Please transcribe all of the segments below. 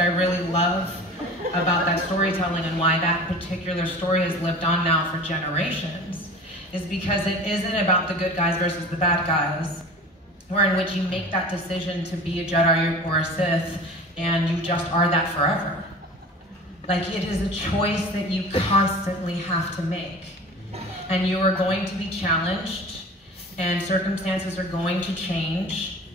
that I really love about that storytelling and why that particular story has lived on now for generations is because it isn't about the good guys versus the bad guys, where in which you make that decision to be a Jedi or a Sith and you just are that forever. Like, it is a choice that you constantly have to make. And you are going to be challenged, and circumstances are going to change,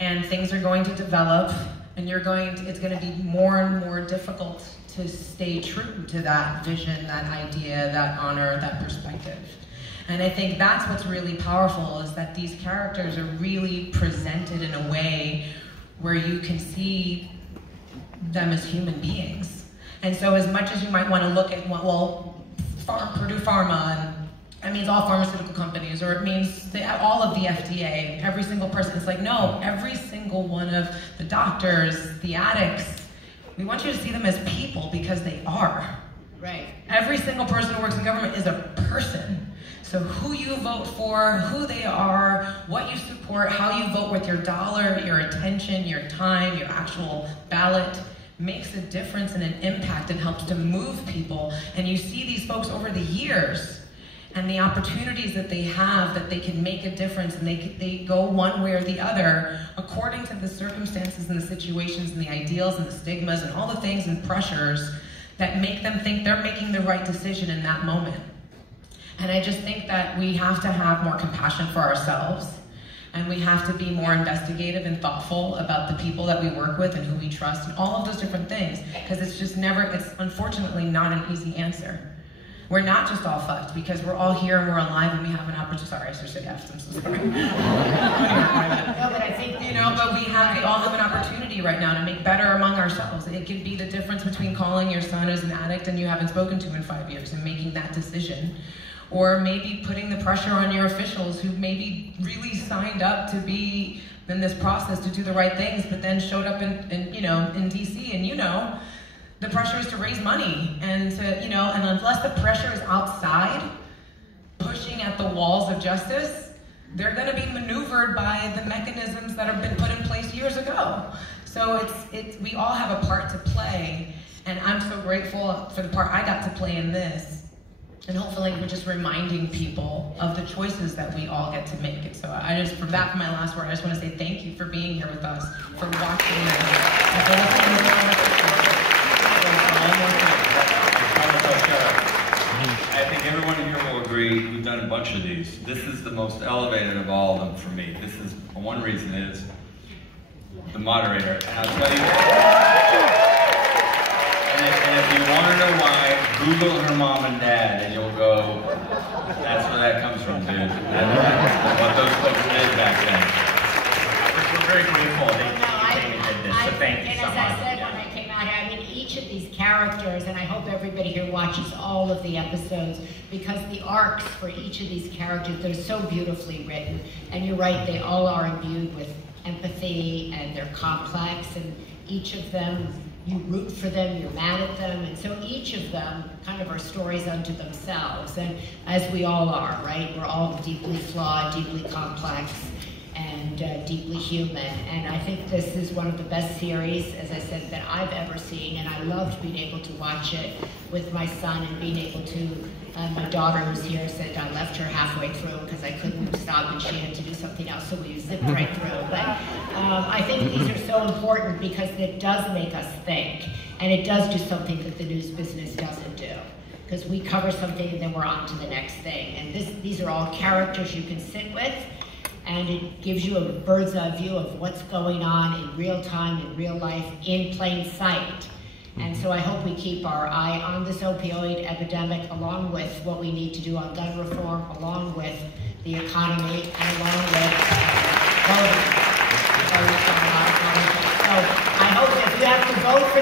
and things are going to develop, and it's going to be more and more difficult to stay true to that vision, that idea, that honor, that perspective. And I think that's what's really powerful, is that these characters are really presented in a way where you can see them as human beings. And so as much as you might want to look at, well, Purdue Pharma, and that means all pharmaceutical companies, or it means all of the FDA, every single person, it's like, no, every single one of the doctors, the addicts, we want you to see them as people because they are. Right. Every single person who works in government is a person. So who you vote for, who they are, what you support, how you vote with your dollar, your attention, your time, your actual ballot, makes a difference and an impact and helps to move people. And you see these folks over the years and the opportunities that they have, that they can make a difference, and they go one way or the other according to the circumstances and the situations and the ideals and the stigmas and all the things and pressures that make them think they're making the right decision in that moment. And I just think that we have to have more compassion for ourselves, and we have to be more investigative and thoughtful about the people that we work with and who we trust and all of those different things, because it's unfortunately not an easy answer. We're not just all fucked, because we're all here and we're alive and we have an opportunity. Sorry, I said F's, I'm so sorry. No, but I think, but we all have an opportunity right now to make better among ourselves. It could be the difference between calling your son as an addict and you haven't spoken to in 5 years and making that decision. Or maybe putting the pressure on your officials who maybe really signed up to be in this process to do the right things, but then showed up in DC, and the pressure is to raise money, and to, and unless the pressure is outside, pushing at the walls of justice, they're going to be maneuvered by the mechanisms that have been put in place years ago. So we all have a part to play, and I'm so grateful for the part I got to play in this. And hopefully we're just reminding people of the choices that we all get to make. And so for my last word, I just want to say thank you for being here with us, for watching this. I think everyone here will agree, we've done a bunch of these. This is the most elevated of all of them for me. This is, one reason is the moderator. And I'll tell you, and if you want to know why, Google her mom and dad, and you'll go, that's where that comes from, dude. That's what those folks did back then. We're very grateful that you came and did this, so thank you so much. And as I said when I came out here, each of these characters, and I hope everybody here watches all of the episodes, because the arcs for each of these characters, they're so beautifully written. And you're right, they all are imbued with empathy, and they're complex, and each of them, you root for them, you're mad at them, and so each of them kind of are stories unto themselves, and as we all are, right? We're all deeply flawed, deeply complex, and deeply human, and I think this is one of the best series, as I said, that I've ever seen, and I loved being able to watch it with my son and being able to, my daughter who's here said I left her halfway through because I couldn't stop and she had to do something else, so we zipped right through. But I think these are so important because it does make us think, and it does do something that the news business doesn't do. Because we cover something and then we're on to the next thing. And these are all characters you can sit with, and it gives you a bird's eye view of what's going on in real time, in real life, in plain sight. And so I hope we keep our eye on this opioid epidemic, along with what we need to do on gun reform, along with the economy, and along with voting. So I hope if you have to vote for